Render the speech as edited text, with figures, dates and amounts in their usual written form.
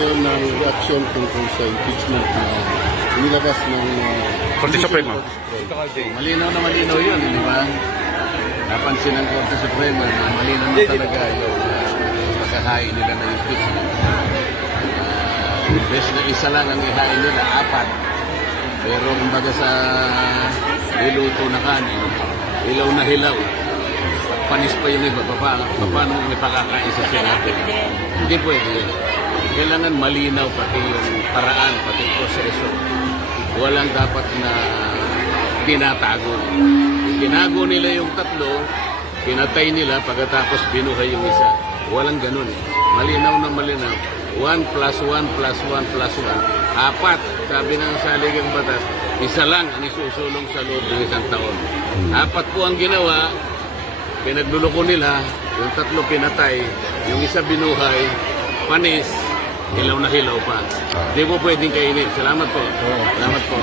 ngayon ng reaction tungkol sa impeachment na inilabas ng Korte Suprema. Malinaw na malinaw yun, di ba? Napansin ng Korte Suprema na malinaw na talaga yung pagkahain nila ng impeachment. Imbes na isa lang ang ihain nila, 4. Pero kumbaga sa niluto na kanin, hilaw na hilaw. Panis pa yung iba, paano may pakakain sa Senate? Hindi pwede yun. Kailangan malinaw pati yung paraan, pati yung proseso. Walang dapat na tinatago. Tinago nila yung 3, pinatay nila pagkatapos binuhay yung isa. Walang ganun. Malinaw na malinaw. 1 plus 1 plus 1 plus 1. 4. Sabi ng saligang batas, isa lang ang isusulong sa loob ng 1 taon. 4 po ang ginawa. Pinagluloko nila, yung 3 pinatay, yung isa binuhay, panis, hilaw na hilaw pa. Hindi po pwedeng kainin. Salamat po. Salamat po.